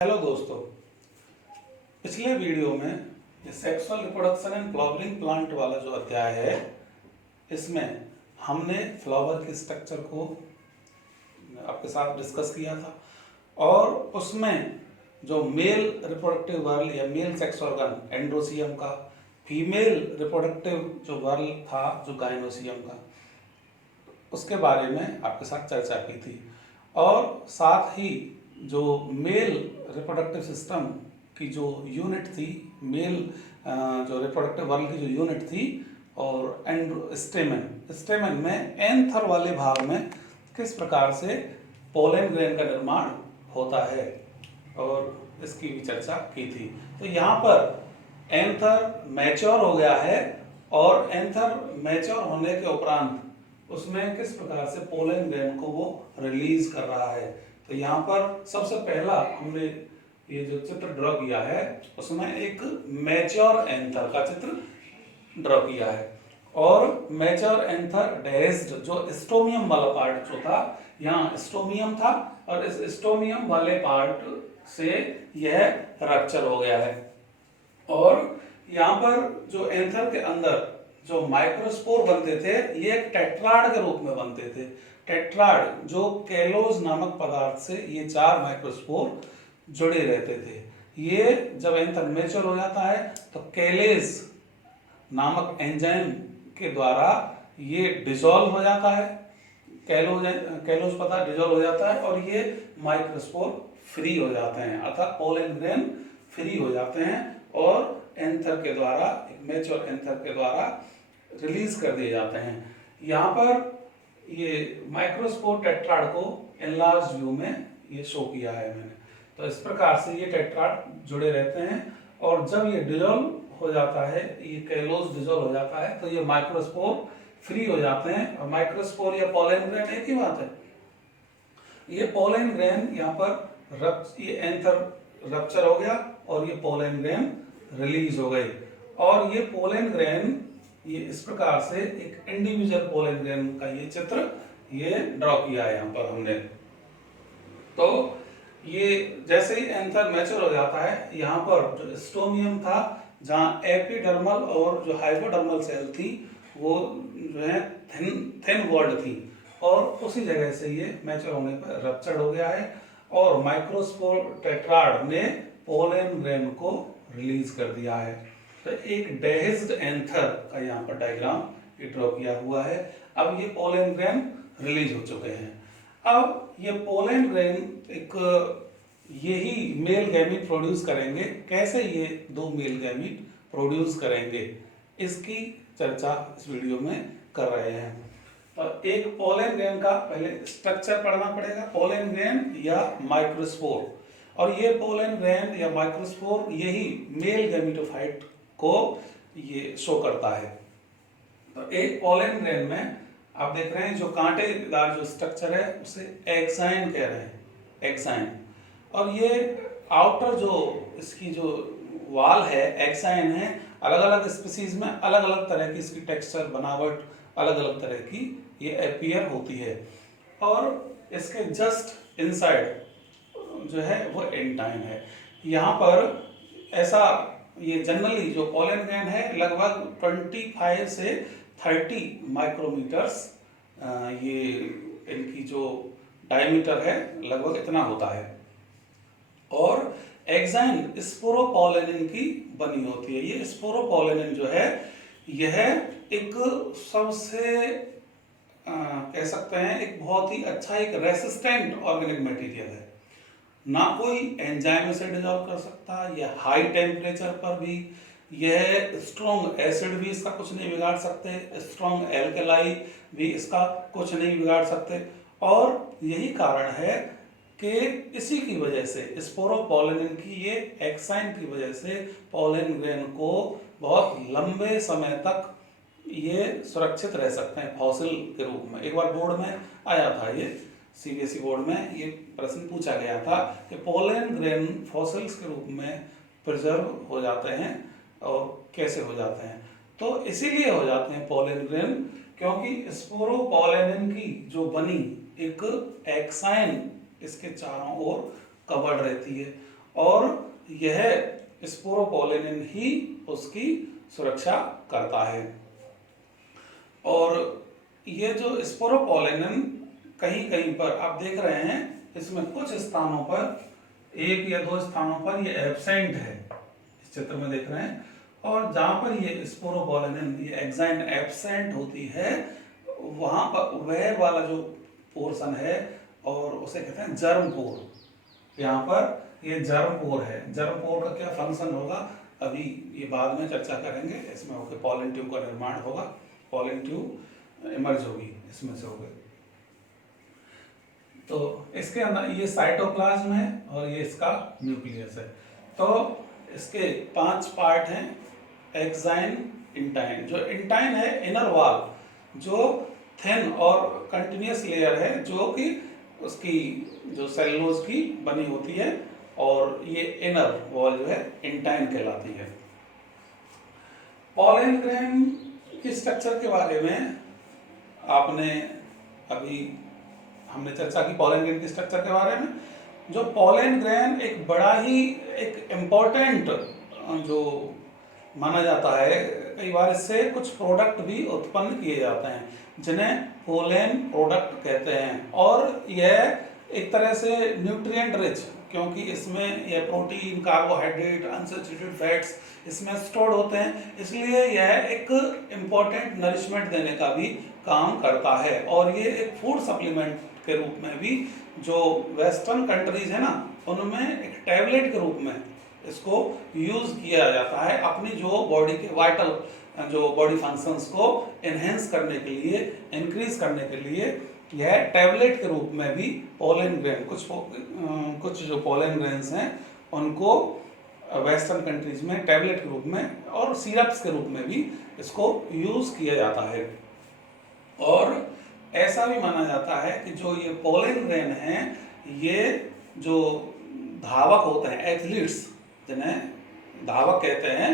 Hello दोस्तों, पिछले video में ये sexual reproduction and flowering plant वाला जो अध्याय है, इसमें हमने फ्लावर के स्ट्रक्चर को आपके साथ डिस्कस किया था और उसमें जो मेल रिप्रोडक्टिव वर्ल या मेल सेक्स ऑर्गन एंड्रोसियम का, फीमेल रिप्रोडक्टिव जो वर्ल था जो गाइनोसियम का, उसके बारे में आपके साथ चर्चा की थी। और साथ ही जो मेल रिप्रोडक्टिव सिस्टम की जो यूनिट थी, मेल जो रिप्रोडक्टिव वर्ल की जो यूनिट थी, और स्टेमन में एंथर वाले भाग में किस प्रकार से पोलन ग्रेन का निर्माण होता है, और इसकी भी चर्चा की थी। तो यहाँ पर एंथर मैच्योर हो गया है और एंथर मैच्योर होने के उपरांत उसमें किस प्रकार से पोलन ग्रेन को वो रिलीज कर रहा है। तो यहाँ पर सबसे पहला हमने ये जो चित्र ड्रॉ किया है उसमें एक मैच्योर एंथर का चित्र ड्रॉ किया है, और मैच्योर एंथर डेरिस्ड जो स्टोमियम वाला पार्ट जो था, यहाँ स्टोमियम था और इस स्टोमियम वाले पार्ट से यह रप्चर हो गया है। और यहाँ पर जो एंथर के अंदर जो माइक्रोस्पोर बनते थे, ये एक टेट्राड के रूप में बनते थे। टेट्राड जो केलोज नामक पदार्थ से ये 4 माइक्रोस्पोर जुड़े रहते थे। ये जब एंथर मैच्योर हो जाता है तो केलेज नामक एंजाइम के द्वारा ये डिसॉल्व हो जाता है, केलोज पदार्थ डिसॉल्व हो जाता है और ये माइक्रोस्पोर फ्री हो जाते हैं, अर्थात पोलन ग्रेन फ्री हो जाते हैं और एंथर के द्वारा, एक मैच्योर एंथर के द्वारा रिलीज कर दिए जाते हैं। यहाँ पर ये माइक्रोस्पोर टेट्राड को एनलार्ज व्यू में ये शो किया है मैंने। तो इस प्रकार से ये टेट्राड जुड़े रहते हैं और जब ये डिसॉल्व हो जाता है, ये केलोज डिसॉल्व हो जाता है, तो ये माइक्रोस्पोर फ्री हो जाते हैं। और माइक्रोस्पोर या पोलन ग्रेन एक ही बात है। ये पोलन ग्रेन यहाँ पर ये एंथर रप्चर हो गया और ये पोलन ग्रेन रिलीज हो गई, और ये पोलन ग्रेन ये इस प्रकार से एक इंडिविजुअल पोलन ग्रेन का ये चित्र ये ड्रॉ किया है यहाँ पर हमने। तो ये जैसे ही एंथर मैच्योर हो जाता है, यहाँ पर जो स्टोमियम था, जहाँ एपिडर्मल और जो हाइपोडर्मल सेल थी वो जो है थिन वॉल्ड थी, और उसी जगह से ये मैच्योर होने पर रप्चर हो गया है और माइक्रोस्पोर टेट्राड ने पोलन ग्रेन को रिलीज कर दिया है। तो एक डेहिस्ड एंथर का यहाँ पर डायग्राम ये ड्रॉ किया हुआ है। अब ये पोलन ग्रेन रिलीज हो चुके हैं। अब ये पोलन ग्रेन एक यही मेल गैमीट प्रोड्यूस करेंगे। कैसे ये 2 मेल गैमीट प्रोड्यूस करेंगे, इसकी चर्चा इस वीडियो में कर रहे हैं। तो एक पोलन ग्रेन का पहले स्ट्रक्चर पढ़ना पड़ेगा, पोलन ग्रेन या माइक्रोस्पोर, और ये पोलन ग्रेन या माइक्रोस्पोर यही मेल गैमीटोफाइट को ये शो करता है। तो एक पोलन ग्रेन में आप देख रहे हैं जो कांटेदार जो स्ट्रक्चर है उसे एक्साइन कह रहे हैं, एक्साइन। और ये आउटर जो इसकी जो वाल है एक्साइन है। अलग अलग स्पीसीज में अलग अलग तरह की इसकी टेक्सचर, बनावट अलग अलग तरह की ये अपीयर होती है। और इसके जस्ट इनसाइड जो है वो एंटाइन है। यहाँ पर ऐसा ये जनरली जो पोलन ग्रेन है लगभग 25 से 30 माइक्रोमीटर्स ये इनकी जो डायमीटर है लगभग इतना होता है, और एक्साइन स्पोरोपोलेनिन की बनी होती है। ये स्पोरोपोलेनिन जो है यह एक सबसे कह सकते हैं एक बहुत ही अच्छा एक रेसिस्टेंट ऑर्गेनिक मटेरियल है। ना कोई एंजाइम इसे डिसॉल्व कर सकता, यह हाई टेम्परेचर पर भी, यह स्ट्रॉन्ग एसिड भी इसका कुछ नहीं बिगाड़ सकते, स्ट्रॉन्ग एल्कलाई भी इसका कुछ नहीं बिगाड़ सकते। और यही कारण है कि इसी की वजह से स्पोरोपोलेनिन की ये एक्साइन की वजह से पोलन ग्रेन को बहुत लंबे समय तक ये सुरक्षित रह सकते हैं फॉसिल के रूप में। एक बार बोर्ड में आया था, ये सीबीएसई बोर्ड में ये प्रश्न पूछा गया था कि पोलन ग्रेन फॉसिल्स के रूप में प्रिजर्व हो जाते हैं और कैसे हो जाते हैं। तो इसीलिए हो जाते हैं पोलन ग्रेन क्योंकि स्पोरोपोलेनिन की जो बनी एक एक्साइन इसके चारों ओर कवर्ड रहती है, और यह स्पोरोपोलेनिन ही उसकी सुरक्षा करता है। और ये जो स्पोरोपोलेनिन कहीं कहीं पर आप देख रहे हैं, इसमें कुछ स्थानों पर, एक या दो स्थानों पर ये एब्सेंट है, इस चित्र में देख रहे हैं। और जहां पर ये स्पोरोपोलेनिन ये एग्जाइन एब्सेंट होती है, वहां पर वह वाला जो पोर्शन है और उसे कहते हैं जर्म पोर। यहाँ पर ये जर्म पोर है। जर्म पोर का क्या फंक्शन होगा अभी ये बाद में चर्चा करेंगे। इसमें होकर पॉलन ट्यूब का निर्माण होगा, पॉलन ट्यूब इमर्ज होगी इसमें से होगी। तो इसके अंदर ये साइटोप्लाज्म है और ये इसका न्यूक्लियस है। तो इसके 5 पार्ट हैं। Exine, intine. जो इंटाइन है इनर वॉल, जो थिन और कंटिन्यूस लेयर है, जो कि उसकी जो सेलुलोज की बनी होती है, और ये इनर वॉल जो है इंटाइन कहलाती है। पॉलन ग्रेन की स्ट्रक्चर के बारे में आपने अभी हमने चर्चा की पॉलन ग्रेन की स्ट्रक्चर के बारे में। जो पॉलन ग्रेन एक बड़ा ही एक इम्पोर्टेंट जो माना जाता है, कई बार इससे कुछ प्रोडक्ट भी उत्पन्न किए जाते हैं जिन्हें पोलन प्रोडक्ट कहते हैं। और यह एक तरह से न्यूट्रिएंट रिच, क्योंकि इसमें यह प्रोटीन, कार्बोहाइड्रेट, अनसैचुरेटेड फैट्स इसमें स्टोर्ड होते हैं, इसलिए यह एक इम्पोर्टेंट नरिशमेंट देने का भी काम करता है। और ये एक फूड सप्लीमेंट के रूप में भी, जो वेस्टर्न कंट्रीज है ना, उनमें एक टैबलेट के रूप में इसको यूज किया जाता है, अपनी जो बॉडी के वाइटल जो बॉडी फंक्शंस को एनहेंस करने के लिए, इंक्रीज करने के लिए यह टैबलेट के रूप में भी पोलन ग्रेन, कुछ जो पोलन ग्रेन्स हैं उनको वेस्टर्न कंट्रीज में टैबलेट के रूप में और सिरप्स के रूप में भी इसको यूज किया जाता है। और ऐसा भी माना जाता है कि जो ये पोलन ग्रेन हैं, ये जो धावक होते हैं, एथलीट्स जिन्हें धावक कहते हैं,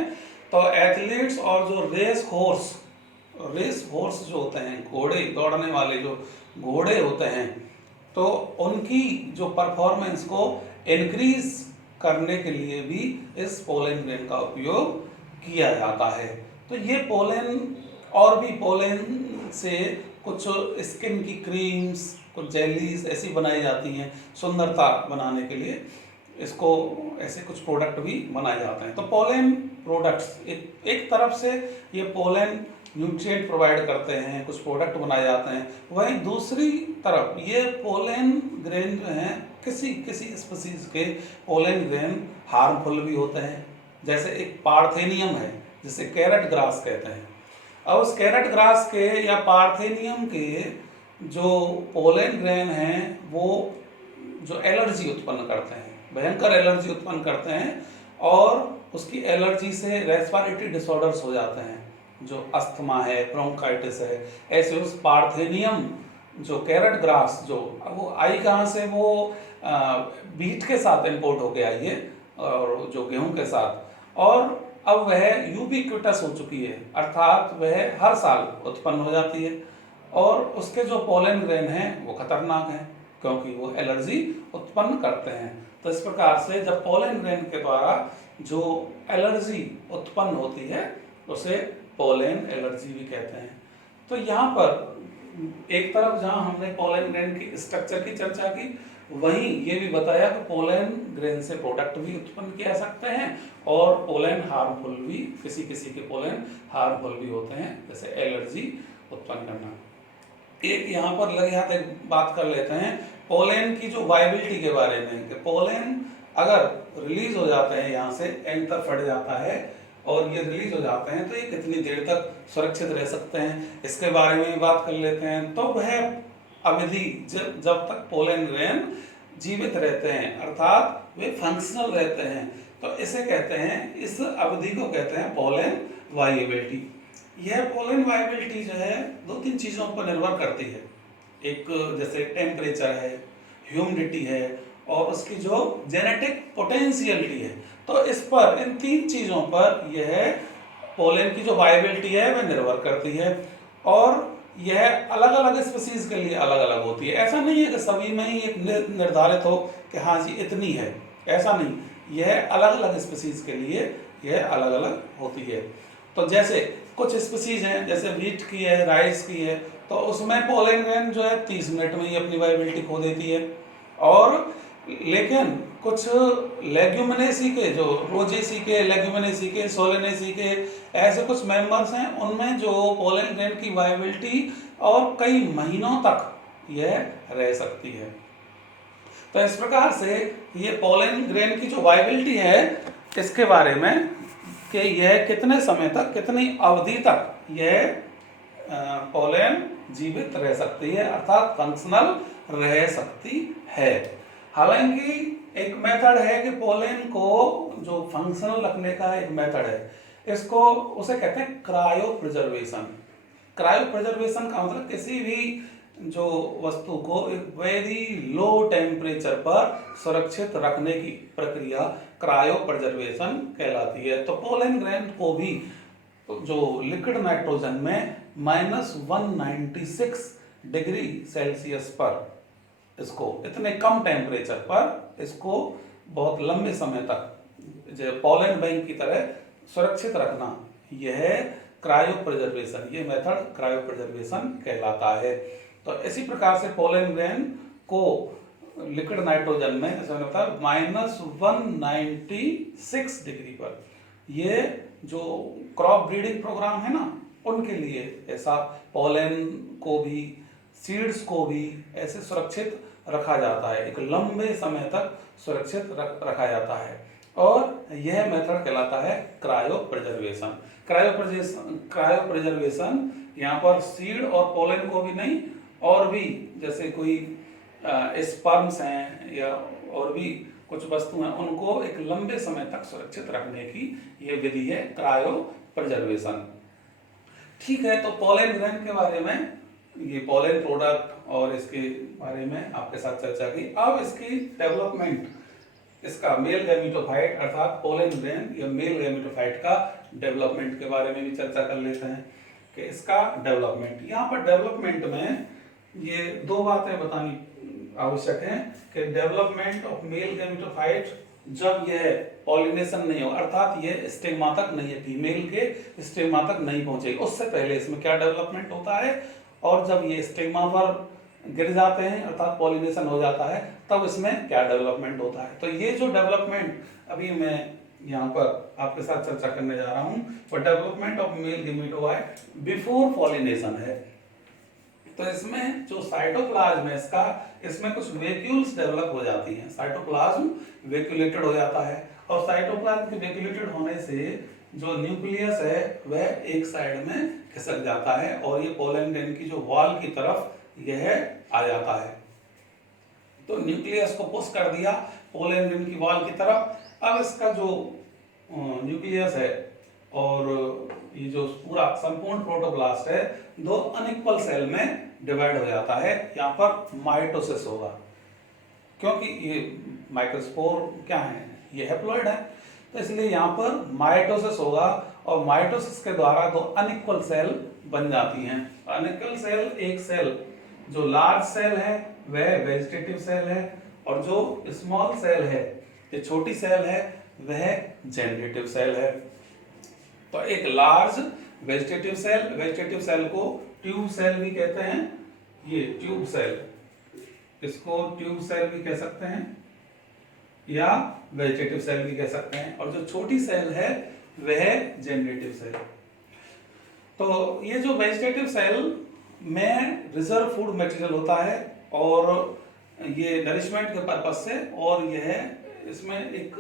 तो एथलीट्स और जो रेस हॉर्स जो होते हैं, घोड़े, दौड़ने वाले जो घोड़े होते हैं, तो उनकी जो परफॉर्मेंस को इंक्रीज करने के लिए भी इस पोलन ग्रेन का उपयोग किया जाता है। तो ये पोलन, और भी पोलन से कुछ स्किन की क्रीम्स, कुछ जेलीज ऐसी बनाई जाती हैं सुंदरता बनाने के लिए, इसको ऐसे कुछ प्रोडक्ट भी बनाए जाते हैं। तो पोलन प्रोडक्ट्स एक तरफ से ये पोलन न्यूट्रिएंट प्रोवाइड करते हैं, कुछ प्रोडक्ट बनाए जाते हैं, वहीं दूसरी तरफ ये पोलन ग्रेन जो हैं, किसी स्पीशीज के पोलन ग्रेन हार्मफुल भी होते हैं। जैसे एक पार्थेनियम है जिसे कैरेट ग्रास कहते हैं। अब उस कैरेट ग्रास के या पार्थेनियम के जो पोलन ग्रेन हैं, वो जो एलर्जी उत्पन्न करते हैं, भयंकर एलर्जी उत्पन्न करते हैं, और उसकी एलर्जी से रेस्पिरेटरी डिसऑर्डर्स हो जाते हैं, जो अस्थमा है, ब्रोंकाइटिस है। ऐसे उस पार्थेनियम जो कैरेट ग्रास, जो वो आई कहाँ से, वो बीट के साथ इंपोर्ट होके आई है, और जो गेहूं के साथ, और अब वह यूबिक्विटस हो चुकी है, अर्थात वह हर साल उत्पन्न हो जाती है। और उसके जो पोलन ग्रेन हैं वो खतरनाक हैं, क्योंकि वो एलर्जी उत्पन्न करते हैं। तो इस प्रकार से जब पोलन ग्रेन के द्वारा जो एलर्जी उत्पन्न होती है उसे पोलन एलर्जी भी कहते हैं। तो यहाँ पर एक तरफ जहाँ हमने पोलन ग्रेन की स्ट्रक्चर की चर्चा की, वहीं ये भी बताया कि पोलन ग्रेन से प्रोडक्ट भी उत्पन्न किया जा सकते हैं, और पोलन हार्मफुल भी, किसी के पोलन हार्मफुल भी होते हैं, जैसे एलर्जी उत्पन्न करना। एक यहाँ पर लगे हाथ एक बात कर लेते हैं पोलन की जो वायबिलिटी के बारे में, कि पोलन अगर रिलीज हो जाते हैं, यहाँ से एंड तक फट जाता है और ये रिलीज हो जाते हैं, तो ये कितनी देर तक सुरक्षित रह सकते हैं, इसके बारे में बात कर लेते हैं। तो वह अवधि जब तक पोलन ग्रेन जीवित रहते हैं, अर्थात वे फंक्शनल रहते हैं, तो इसे कहते हैं, इस अवधि को कहते हैं पोलन वायबिलिटी। यह पोलन वायबिलिटी जो है 2-3 चीज़ों पर निर्भर करती है। एक जैसे टेम्परेचर है, ह्यूमिडिटी है, और उसकी जो जेनेटिक पोटेंशियलिटी है। तो इस पर, इन 3 चीज़ों पर यह पोलन की जो वायबिलिटी है वह निर्भर करती है, और यह अलग अलग स्पीशीज के लिए अलग अलग होती है। ऐसा नहीं है कि सभी में ही एक निर्धारित हो कि हाँ जी इतनी है, ऐसा नहीं। यह अलग अलग स्पीसीज के लिए यह अलग अलग होती है। तो जैसे कुछ स्पीसीज हैं, जैसे वीट की है, राइस की है, तो उसमें पोलन ग्रेन जो है 30 मिनट में ही अपनी वाइबिलिटी खो देती है। और लेकिन कुछ लेग्यूमिनेसी के, जो रोजेसी के, लेग्यूमिनेसी के, सोलेनेसी के, ऐसे कुछ मेंबर्स हैं, उनमें जो पोलन ग्रेन की वाइबिलिटी और कई महीनों तक यह रह सकती है। तो इस प्रकार से ये पोलन ग्रेन की जो वाइबिलिटी है, इसके बारे में कि यह कितने समय तक, कितनी अवधि तक यह पोलन जीवित रह सकती है, अर्थात फंक्शनल रह सकती है। हालांकि एक मेथड है कि पोलन को जो फंक्शनल रखने का एक मेथड है, इसको उसे कहते हैं क्रायो प्रिजर्वेशन। क्रायो प्रिजर्वेशन का मतलब किसी भी जो वस्तु को एक वेरी लो टेम्परेचर पर सुरक्षित रखने की प्रक्रिया क्रायो प्रिजर्वेशन कहलाती है। तो पोलन ग्रेन को भी जो लिक्विड नाइट्रोजन में -196 डिग्री सेल्सियस पर, इसको इतने कम टेम्परेचर पर इसको बहुत लंबे समय तक जो पोलन बैंक की तरह सुरक्षित रखना, यह क्रायो प्रिजर्वेशन, ये मेथड क्रायो प्रिजर्वेशन कहलाता है। तो इसी प्रकार से पोलन ग्रेन को लिक्विड नाइट्रोजन में जैसे मैंने बताया -196 डिग्री पर, ये जो क्रॉप ब्रीडिंग प्रोग्राम है ना, उनके लिए ऐसा पोलन को भी, सीड्स को भी ऐसे सुरक्षित रखा जाता है, एक लंबे समय तक सुरक्षित रखा जाता है। और यह मेथड कहलाता है क्रायो प्रिजर्वेशन। क्रायो प्रिजर्वेशन यहाँ पर सीड और पोलन को भी नहीं, और भी जैसे कोई स्पर्म्स हैं या और भी कुछ वस्तु हैं, उनको एक लंबे समय तक सुरक्षित रखने की ये विधि है क्रायो प्रिजर्वेशन। ठीक है, तो पोलन ग्रेन के बारे में, ये पोलन प्रोडक्ट और इसके बारे में आपके साथ चर्चा की। अब इसकी डेवलपमेंट, इसका मेल गैमेटोफाइट अर्थात पोलन ग्रेन या मेल गैमेटोफाइट का डेवलपमेंट के बारे में भी चर्चा कर लेते हैं कि इसका डेवलपमेंट, यहाँ पर डेवलपमेंट में ये दो बातें बतानी आवश्यक है कि डेवलपमेंट ऑफ मेल गैमेटोफाइट जब यह पॉलिनेशन नहीं हो, अर्थात ये स्टिग्मा तक नहीं है, फीमेल के स्टिग्मा तक नहीं पहुंचेगी, उससे पहले इसमें क्या डेवलपमेंट होता है, और जब ये स्टिग्मा पर गिर जाते हैं अर्थात पॉलिनेशन हो जाता है, तब इसमें क्या डेवलपमेंट होता है। तो ये जो डेवलपमेंट अभी मैं यहाँ पर आपके साथ चर्चा करने जा रहा हूँ, वो development of male gametophyte before pollination है। तो इसमें जो साइटोप्लाज्म है इसका, इसमें कुछ वेक्यूल्स डेवलप हो जाती हैं, साइटोप्लाज्म वेक्यूलेटेड हो जाता है, और साइटोप्लाज्म के वेक्यूलेटेड होने से जो न्यूक्लियस है वह एक साइड में खिसक जाता है, और ये पोलन ग्रेन की जो वॉल की तरफ यह आ जाता है। तो न्यूक्लियस को पुश कर दिया पोलन ग्रेन की वॉल की तरफ। अब इसका जो न्यूक्लियस है और ये जो पूरा संपूर्ण प्रोटोप्लास्ट है, दो अनइक्वल सेल में डिवाइड हो जाता है। यहाँ पर माइटोसिस होगा, क्योंकि ये माइक्रोस्पोर क्या है, ये हैप्लॉइड है, तो इसलिए यहाँ पर माइटोसिस होगा, और माइटोसिस के द्वारा दो अनइक्वल सेल बन जाती हैं। अनइक्वल सेल, एक सेल जो लार्ज सेल है वह वेजिटेटिव सेल है, और जो स्मॉल सेल है, ये छोटी सेल है, वह जेनरेटिव सेल है। तो एक लार्ज वेजिटेटिव सेल को ट्यूब सेल भी कहते हैं, ये ट्यूब सेल, इसको ट्यूब सेल भी कह सकते हैं या वेजिटेटिव सेल भी कह सकते हैं, और जो छोटी सेल है वह जेनरेटिव सेल। तो ये जो वेजिटेटिव सेल में रिजर्व फूड मटेरियल होता है, और ये नरिशमेंट के पर्पज से, और यह इसमें एक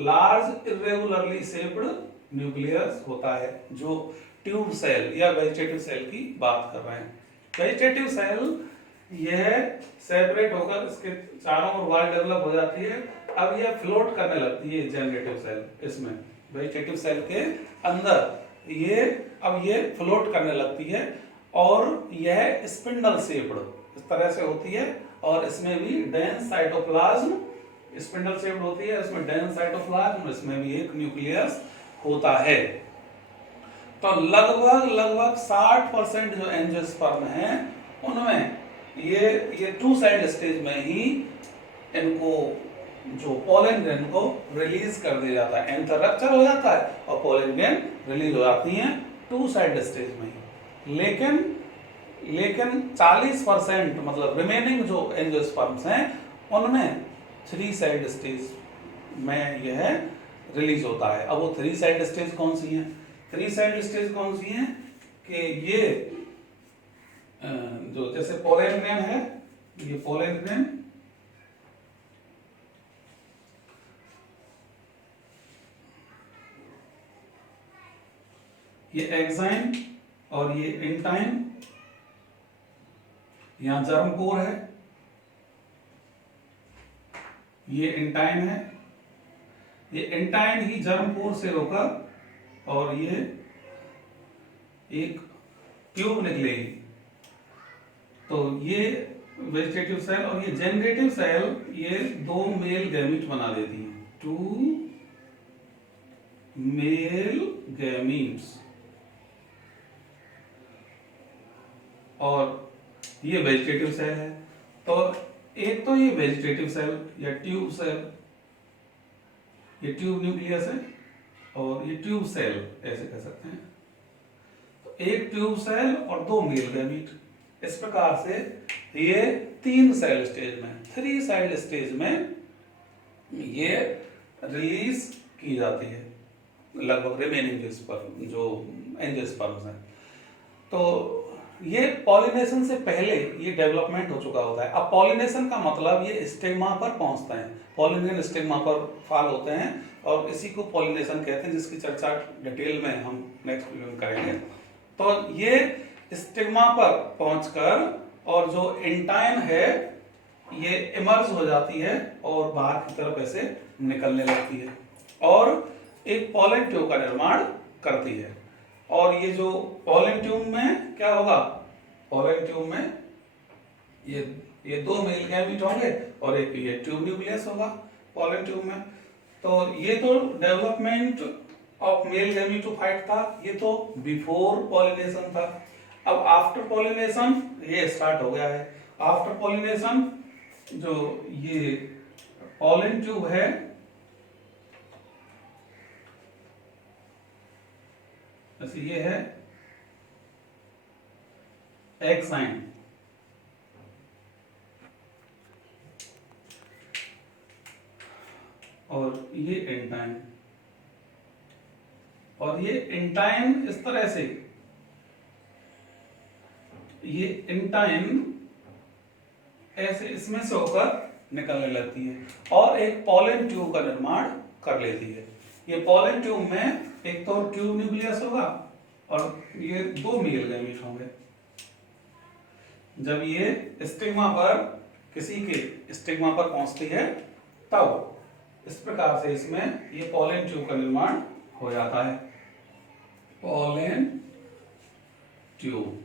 लार्ज इरेगुलरली शेप्ड न्यूक्लियस होता है, जो ट्यूब सेल या वेजिटेटिव सेल की बात कर रहे हैं। वेजिटेटिव सेल यह सेपरेट होकर इसके चारों ओर वॉल डेवलप हो जाती है। अब यह फ्लोट करने लगती है जेनरेटिव सेल, इसमें वेजिटेटिव सेल के अंदर ये अब ये फ्लोट करने लगती है, और यह स्पिंडल शेप्ड इस तरह से होती है, और इसमें भी डेंस साइटोप्लाज्म, स्पिंडल शेप्ड होती है, इसमें डेंस साइटोप्लाज्म, इसमें भी एक न्यूक्लियस होता है। तो लगभग 60% जो एंजियोस्पर्म हैं उनमें ये टू साइड स्टेज में ही इनको जो पोलन ग्रेन को रिलीज कर दिया जाता है, एंथर रप्चर हो जाता है और पोलन ग्रेन रिलीज हो जाती हैं टू साइड स्टेज में ही। लेकिन 40% मतलब रिमेनिंग जो एंजियोस्पर्म्स हैं उनमें 3 साइड स्टेज में यह रिलीज होता है। अब वो 3 साइड स्टेज कौन सी हैं? 3 साइड स्टेज कौन सी हैं कि ये जो जैसे पोलन ग्रेन है, ये पोलन ग्रेन, ये एक्साइन और ये इंटाइन, यहां जर्म कोर है, ये इंटाइन है, ये इंटाइन ही जर्म कोर से होकर और ये एक ट्यूब निकलेगी। तो ये वेजिटेटिव सेल और ये जनरेटिव सेल, ये 2 मेल गैमीट बना देती हैं, 2 मेल गैमीट्स। और ये वेजिटेटिव सेल है। तो एक तो ये वेजिटेटिव सेल या ट्यूब सेल, ये ट्यूब न्यूक्लियस है और ये ट्यूब सेल ऐसे कह सकते हैं। तो एक ट्यूब सेल और 2 मेल गैमीट, इस प्रकार से ये 3 सेल स्टेज में, 3 साइड स्टेज में ये रिलीज की जाती है लगभग रिमेनिंग जो एंजियोस्पर्म्स हैं। तो ये पॉलिनेशन से पहले ये डेवलपमेंट हो चुका होता है। अब पॉलिनेशन का मतलब ये स्टिग्मा पर पहुंचते हैं, पॉलिनेशन स्टिग्मा पर फॉल होते हैं और इसी को पॉलिनेशन कहते हैं, जिसकी चर्चा डिटेल में हम नेक्स्ट वीडियो में करेंगे। तो ये स्टिग्मा पर पहुंचकर और जो इंटाइन है ये इमर्ज हो जाती है और बाहर की तरफ ऐसे निकलने लगती है और एक पॉलन ट्यूब का निर्माण करती है। और ये जो पॉलन ट्यूब में क्या होगा, पॉलन ट्यूब में ये 2 मेल गैमीट होंगे और एक ये ट्यूब न्यूक्लियस होगा पॉलन ट्यूब में। तो ये तो डेवलपमेंट ऑफ मेल गैमीटोफाइट था, ये तो बिफोर पॉलिनेशन था। अब आफ्टर पॉलिनेशन ये स्टार्ट हो गया है। आफ्टर पॉलिनेशन जो ये पॉलन ट्यूब है, जैसे ये है एक्साइन और ये एंटाइन, और ये इंटाइन इस तरह से, ये इंटाइन ऐसे इसमें से होकर निकलने लगती है और एक पॉलन ट्यूब का निर्माण कर लेती है। ये पॉलन ट्यूब में एक तो ट्यूब न्यूक्लियस होगा और ये 2 मेल गैमीट होंगे। जब ये स्टिग्मा पर, किसी के स्टिग्मा पर पहुंचती है तब इस प्रकार से इसमें ये पॉलन ट्यूब का निर्माण हो जाता है, पॉलन ट्यूब।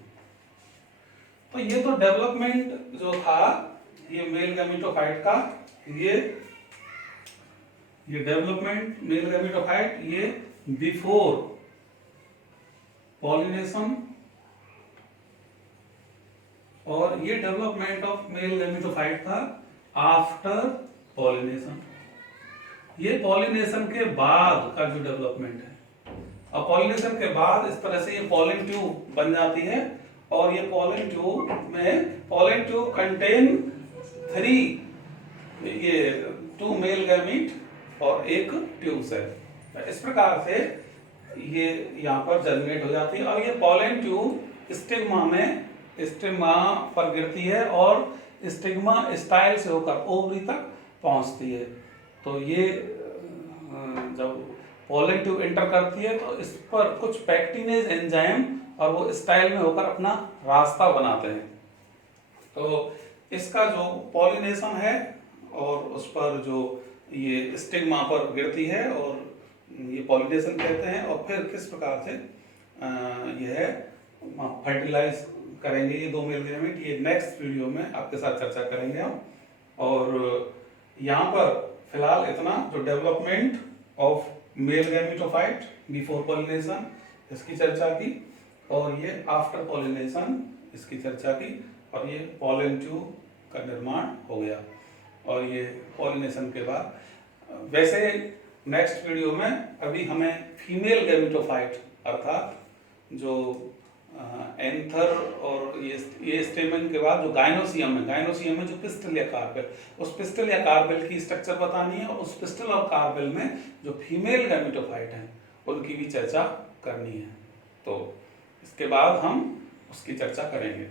तो ये तो डेवलपमेंट जो था ये मेल गैमीटोफाइट का, ये डेवलपमेंट मेल गैमीटोफाइट ये बिफोर पॉलिनेशन, और ये डेवलपमेंट ऑफ मेल गैमीटोफाइट था आफ्टर पॉलिनेशन। ये पॉलिनेशन के बाद का जो डेवलपमेंट है। अब पॉलिनेशन के बाद इस तरह से ये पॉलन ट्यूब बन जाती है और ये पॉलन ट्यूब में, पॉलन ट्यूब कंटेन 3 ये 2 मेल गैमीट और एक ट्यूब सेल। इस प्रकार से ये यहाँ पर जर्मिनेट हो जाती है और ये पॉलन ट्यूब स्टिग्मा पर गिरती है और स्टिग्मा स्टाइल से होकर ओवरी तक पहुंचती है। तो ये जब पॉलन ट्यूब एंटर करती है तो इस पर कुछ पैक्टिनेज एंजाइम और वो स्टाइल में होकर अपना रास्ता बनाते हैं। तो इसका जो पॉलिनेशन है और उस पर जो ये स्टिग्मा पर गिरती है और ये पॉलिनेशन कहते हैं, और फिर किस प्रकार से यह फर्टिलाइज करेंगे ये 2 मेल गैमीट, ये नेक्स्ट वीडियो में आपके साथ चर्चा करेंगे हम। और यहाँ पर फिलहाल इतना, जो development of male gametophyte before pollination इसकी चर्चा की और ये आफ्टर पॉलिनेशन इसकी चर्चा की और ये पॉलन ट्यूब का निर्माण हो गया। और ये पॉलिनेशन के बाद वैसे नेक्स्ट वीडियो में अभी हमें फीमेल गैमेटोफाइट अर्थात जो एंथर और ये स्टेमन के बाद जो गाइनोसियम है जो पिस्टल या कार्पेल, उस पिस्टल या कार्पेल की स्ट्रक्चर बतानी है और उस पिस्टल और कार्पेल में जो फीमेल गैमेटोफाइट हैं उनकी भी चर्चा करनी है। तो इसके बाद हम उसकी चर्चा करेंगे।